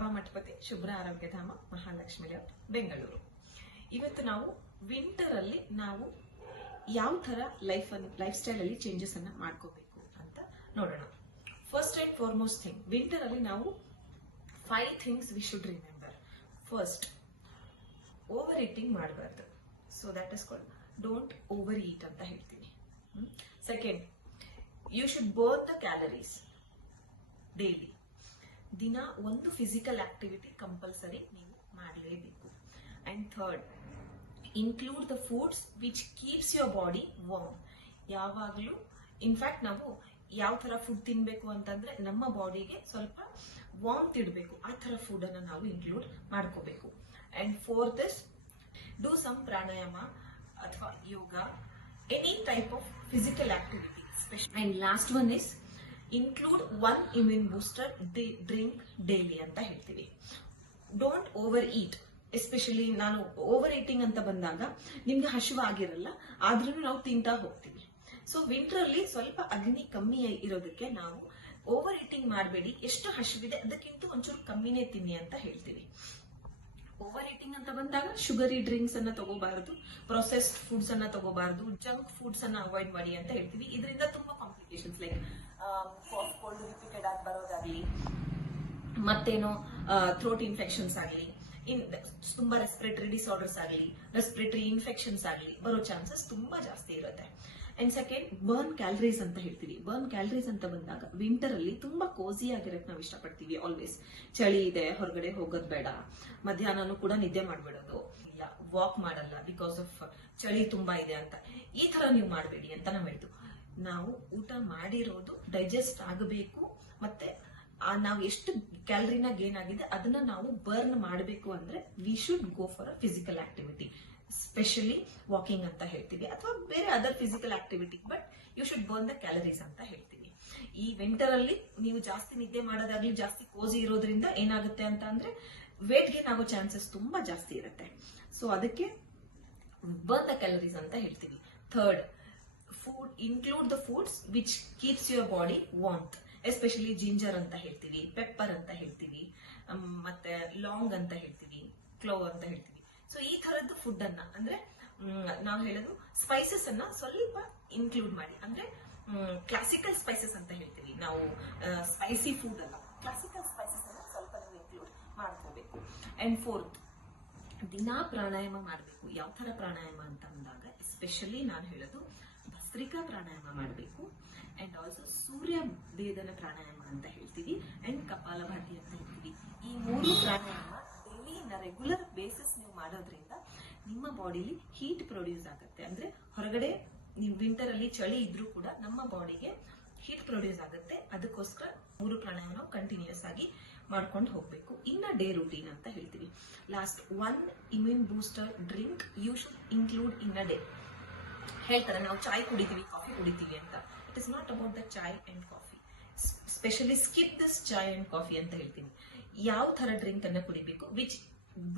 ಭಾಗ್ಯಧಾಮ Mahalakshmi layout Bengaluru. ಇವತ್ತು ನಾವು winter ಅಲ್ಲಿ ನಾವು ಯಾವ ತರ ಲೈಫ್ ಲೈಫ್ ಸ್ಟೈಲ್ ಅಲ್ಲಿ ಚೇಂಜಸ್ ಅನ್ನ ಮಾಡ್ಕೋಬೇಕು ಅಂತ ನೋಡೋಣ. First and foremost thing winter ಅಲ್ಲಿ ನಾವು five things we should remember first overeating ಮಾಡಬಾರ್ದು. So that is called don't overeat ಅಂತ ಹೇಳ್ತೀನಿ. Second you should burn the calories daily ದಿನ ಒಂದು ಫಿಸಿಕಲ್ ಆಕ್ಟಿವಿಟಿ ಕಂಪಲ್ಸರಿ ನೀವು ಮಾಡಲೇಬೇಕು. And third include the foods which keeps your body warm ಯಾವಾಗಲೂ in fact ನಾವು ಯಾವ ತರ ಫುಡ್ ತಿನ್ನಬೇಕು ಅಂತಂದ್ರೆ ನಮ್ಮ ಬಾಡಿಗೆ ಸ್ವಲ್ಪ ವಾರ್ಮ್ ಇಡಬೇಕು ಆ ತರ ಫುಡ್ ಅನ್ನ ನಾವು ಇನ್ಕ್ಲೂಡ್ ಮಾಡ್ಕೋಬೇಕು. And fourth is do some pranayama ಅಥವಾ yoga any type of physical activity and last one is include one immune booster drink daily ಅಂತ ಹೇಳ್ತೀವಿ. ಡೋಂಟ್ ಓವರ್ ಈಟ್ ಎಸ್ಪೆಷಲಿ ನಾನು ಓವರ್ ಈಟಿಂಗ್ ಅಂತ ಬಂದಾಗ ನಿಮ್ಗೆ ಹಸಿವಾಗಿರಲ್ಲ, ಆದ್ರೂ ನಾವು ತಿಂತಾ ಹೋಗ್ತೀವಿ. ಸೊ ವಿಂಟರ್ ಅಲ್ಲಿ ಸ್ವಲ್ಪ ಅಗ್ನಿ ಕಮ್ಮಿ ಇರೋದಕ್ಕೆ ನಾವು ಓವರ್ ಈಟಿಂಗ್ ಮಾಡಬೇಡಿ, ಎಷ್ಟು ಹಸಿವಿದೆ ಅದಕ್ಕಿಂತ ಒಂಚೂರು ಕಮ್ಮಿನೇ ತಿನ್ನಿ ಅಂತ ಹೇಳ್ತೀವಿ. ಓವರ್ ಈಟಿಂಗ್ ಅಂತ ಬಂದಾಗ ಶುಗರಿ ಡ್ರಿಂಕ್ಸ್ ಅನ್ನ ತಗೋಬಾರದು ಪ್ರೊಸೆಸ್ಡ್ ಫುಡ್ಸ್ ಅನ್ನ ತಗೋಬಾರದು ಜಂಕ್ ಫುಡ್ಸ್ ಅನ್ನ ಅವಾಯ್ಡ್ ಮಾಡಿ ಅಂತ ಹೇಳ್ತೀವಿ. ಇದರಿಂದ ತುಂಬಾ ಕಾಂಪ್ಲಿಕೇಶನ್ಸ್ ಲೈಕ್ ಕೋಲ್ಡ್ ರಿಪೀಟೆಡ್ ಆಗಿ ಬರೋದಾಗ್ಲಿ, ಮತ್ತೇನೋ ಥ್ರೋಟ್ ಇನ್ಫೆಕ್ಷನ್ಸ್ ಆಗಲಿ, ಇನ್, ತುಂಬಾ ರೆಸ್ಪಿರೇಟರಿ ಡಿಸಾರ್ಡರ್ಸ್ ಆಗಲಿ ರೆಸ್ಪಿರೇಟರಿ ಇನ್ಫೆಕ್ಷನ್ಸ್ ಆಗಲಿ ಬರೋ ಚಾನ್ಸಸ್ ತುಂಬಾ ಜಾಸ್ತಿ ಇರುತ್ತೆ. ಅಂಡ್ ಸೆಕೆಂಡ್ ಬರ್ನ್ ಕ್ಯಾಲರೀಸ್ ಅಂತ ಹೇಳ್ತೀವಿ. ಬರ್ನ್ ಕ್ಯಾಲರೀಸ್ ಅಂತ ಬಂದಾಗ ವಿಂಟರ್ ಅಲ್ಲಿ ತುಂಬಾ ಕೋಸಿ ಆಗಿರಕ್ ನಾವು ಇಷ್ಟಪಡ್ತೀವಿ ಆಲ್ವೇಸ್ ಚಳಿ ಇದೆ, ಹೊರಗಡೆ ಹೋಗೋದ್ ಬೇಡ. ಮಧ್ಯಾಹ್ನನೂ ಕೂಡ ನಿದ್ದೆ ಮಾಡ್ಬಿಡೋದು. ಇಲ್ಲ ವಾಕ್ ಮಾಡಲ್ಲ ಬಿಕಾಸ್ ಆಫ್ ಚಳಿ ತುಂಬಾ ಇದೆ ಅಂತ. ಈ ತರ ನೀವು ಮಾಡಬೇಡಿ ಅಂತ ನಾವು ಹೇಳ್ತು ನಾವು ಊಟ ಮಾಡಿರೋದು ಡೈಜೆಸ್ಟ್ ಆಗಬೇಕು ಮತ್ತೆ ನಾವು ಎಷ್ಟು ಕ್ಯಾಲರಿನ ಗೇನ್ ಆಗಿದೆ ಅದನ್ನ ನಾವು ಬರ್ನ್ ಮಾಡಬೇಕು ಅಂದ್ರೆ we should go for a physical activity specially walking ಅಂತ ಹೇಳ್ತೀವಿ. ಅಥವಾ ಬೇರೆ other physical activity but you should burn the calories ಅಂತ ಹೇಳ್ತೀವಿ. ಈ ವಿಂಟರ್ ಅಲ್ಲಿ ನೀವು ಜಾಸ್ತಿ ನಿದ್ದೆ ಮಾಡೋದಾಗ್ಲಿ, ಜಾಸ್ತಿ ಕೋಜಿ ಇರೋದ್ರಿಂದ ಏನಾಗುತ್ತೆ ಅಂತ ಅಂದ್ರೆ ವೇಟ್ ಗೇನ್ ಆಗೋ ಚಾನ್ಸಸ್ ತುಂಬಾ ಜಾಸ್ತಿ ಇರುತ್ತೆ. ಸೊ ಅದಕ್ಕೆ ಬರ್ನ್ ದ ಕ್ಯಾಲರೀಸ್ ಅಂತ ಹೇಳ್ತೀವಿ. Third food include the foods which keeps your body warmth especially ginger ಅಂತ ಹೇಳ್ತೀವಿ ಪೆಪ್ಪರ್ ಅಂತ ಹೇಳ್ತೀವಿ, ಮತ್ತೆ ಲಾಂಗ್ ಅಂತ ಹೇಳ್ತೀವಿ ಕ್ಲೋ ಅಂತ ಹೇಳ್ತೀವಿ. ಸೊ ಈ ತರದ್ದು ಫುಡ್ ಅನ್ನ ಅಂದ್ರೆ ನಾವು ಹೇಳೋದು ಸ್ಪೈಸಸ್ ಅನ್ನ ಸ್ವಲ್ಪ ಇನ್ಕ್ಲೂಡ್ ಮಾಡಿ. ಅಂದ್ರೆ ಕ್ಲಾಸಿಕಲ್ ಸ್ಪೈಸಸ್ ಅಂತ ಹೇಳ್ತೀವಿ. ನಾವು ಸ್ಪೈಸಿ ಫುಡ್ ಅಲ್ಲ. ಕ್ಲಾಸಿಕಲ್ ಸ್ಪೈಸಸ್ ಅನ್ನ ಸ್ವಲ್ಪ ನೀವು ಇನ್ಕ್ಲೂಡ್ ಮಾಡ್ಕೋಬೇಕು. ಅಂಡ್ ಫೋರ್ತ್ ದಿನಾ ಪ್ರಾಣಾಯಾಮ ಮಾಡಬೇಕು. ಯಾವ ತರ ಪ್ರಾಣಾಯಾಮ ಅಂತ ಅಂದಾಗ ಎಸ್ಪೆಷಲಿ ನಾನು ಹೇಳೋದು ಭಸ್ತ್ರಿಕಾ ಪ್ರಾಣಾಯಾಮ ಮಾಡಬೇಕು. ಅಂಡ್ ಆಲ್ಸೋ ಸೂರ್ಯ ಭೇದನ ಪ್ರಾಣಾಯಾಮ ಅಂತ ಹೇಳ್ತೀವಿ. ಅಂಡ್ ಕಪಾಲಭಾತಿ ಅಂತ ಹೇಳ್ತೀವಿ. ಈ ಮೂರು pranayama daily in regular basis ಮಾಡೋದ್ರಿಂದ ನಿಮ್ಮ ಬಾಡಿಲಿ ಹೀಟ್ ಪ್ರೊಡ್ಯೂಸ್ ಆಗುತ್ತೆ. ಅಂದ್ರೆ ಹೊರಗಡೆ ನೀವು ವಿಂಟರ್ ಅಲ್ಲಿ ಚಳಿ ಇದ್ರೂ ಕೂಡ ನಮ್ಮ ಬಾಡಿಗೆ ಹೀಟ್ ಪ್ರೊಡ್ಯೂಸ್ ಆಗುತ್ತೆ. ಅದಕ್ಕೋಸ್ಕರ ಮೂರು ಪ್ರಾಣಾಯಾಮ ನಾವು ಕಂಟಿನ್ಯೂಸ್ ಆಗಿ ಮಾಡ್ಕೊಂಡು ಹೋಗ್ಬೇಕು. ಇನ್ನ ಡೇ ರೂಟೀನ್ ಅಂತ ಹೇಳ್ತೀವಿ. Last one immune booster drink you should include in a day ಹೇಳ್ತಾರೆ, ನಾವು ಚಾಯ್ ಕುಡಿತೀವಿ ಕಾಫಿ ಕುಡಿತೀವಿ ಅಂತ. It is not about the chai and coffee specially skip this chai and coffee ಅಂತ ಹೇಳ್ತೀನಿ. ಯಾವ ತರ ಡ್ರಿಂಕ್ ಅನ್ನ ಕುಡಿಬೇಕು ವಿಚ್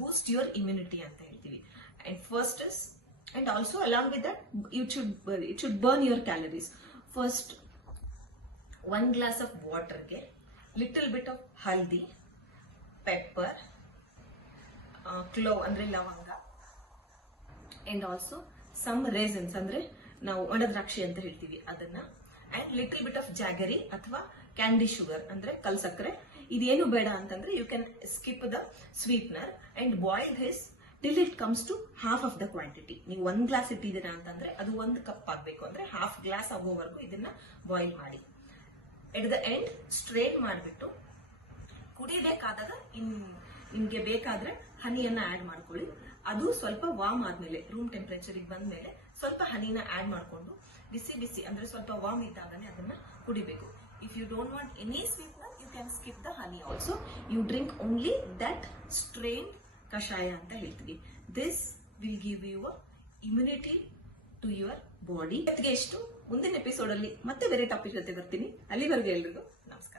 ಬೂಸ್ಟ್ ಯುವರ್ ಇಮ್ಯುನಿಟಿ ಅಂತ ಹೇಳ್ತೀವಿ. And first is and also along with that it should it should burn your calories first one glass of ವಾಟರ್ಗೆ little bit of haldi pepper clove ಅಂದ್ರೆ ಲವಂಗ ಅಂಡ್ ಆಲ್ಸೋ ಸಮ್ ರೇಸನ್ಸ್ ಅಂದ್ರೆ ನಾವು ಒಣದ್ರಾಕ್ಷಿ ಅಂತ ಹೇಳ್ತೀವಿ ಅದನ್ನ. And little bit of jaggery ಅಥವಾ candy sugar ಅಂದ್ರೆ ಕಲ್ ಸಕ್ಕರೆ. ಇದೇನು ಬೇಡ ಅಂತಂದ್ರೆ you can skip the sweetener and boil this till it comes to half of the quantity ನೀವು ಒಂದ್ ಗ್ಲಾಸ್ ಇಟ್ಟಿದ್ದೀರಾ ಅಂತಂದ್ರೆ ಅದು ಒಂದು ಕಪ್ ಆಗ್ಬೇಕು. ಅಂದ್ರೆ ಹಾಫ್ ಗ್ಲಾಸ್ ಆಗೋವರೆಗೂ ಇದನ್ನ ಬಾಯ್ಲ್ ಮಾಡಿ. ಎಟ್ ದ ಎಂಡ್ ಸ್ಟ್ರೇನ್ ಮಾಡಿಬಿಟ್ಟು ಕುಡಿಬೇಕಾದಾಗ ಇನ್, ನಿಮ್ಗೆ ಬೇಕಾದ್ರೆ ಹನಿಯನ್ನ ಆಡ್ ಮಾಡ್ಕೊಳ್ಳಿ. ಅದು ಸ್ವಲ್ಪ ವಾರ್ಮ್ ಆದ್ಮೇಲೆ ರೂಮ್ ಟೆಂಪರೇಚರ್ ಬಂದ್ಮೇಲೆ ಸ್ವಲ್ಪ ಹನಿನ ಆಡ್ ಮಾಡ್ಕೊಂಡು ಬಿಸಿ ಬಿಸಿ, ಅಂದ್ರೆ ಸ್ವಲ್ಪ ವಾರ್ಮ್ ಇದ್ದಾಗನೇ ಅದನ್ನ ಕುಡಿಬೇಕು. If you don't want any sweetener you drink only that strain kashaya ಅಂತ ಹೇಳ್ತೀವಿ. This will give you immunity to your body ಎಷ್ಟು? ಮುಂದಿನ ಎಪಿಸೋಡ್ ಅಲ್ಲಿ ಮತ್ತೆ ಬೇರೆ ಟಾಪಿಕ್ ಜೊತೆ ಬರ್ತೀನಿ. ಅಲ್ಲಿವರೆಗೆ ಎಲ್ರಿಗೂ ನಮಸ್ಕಾರ.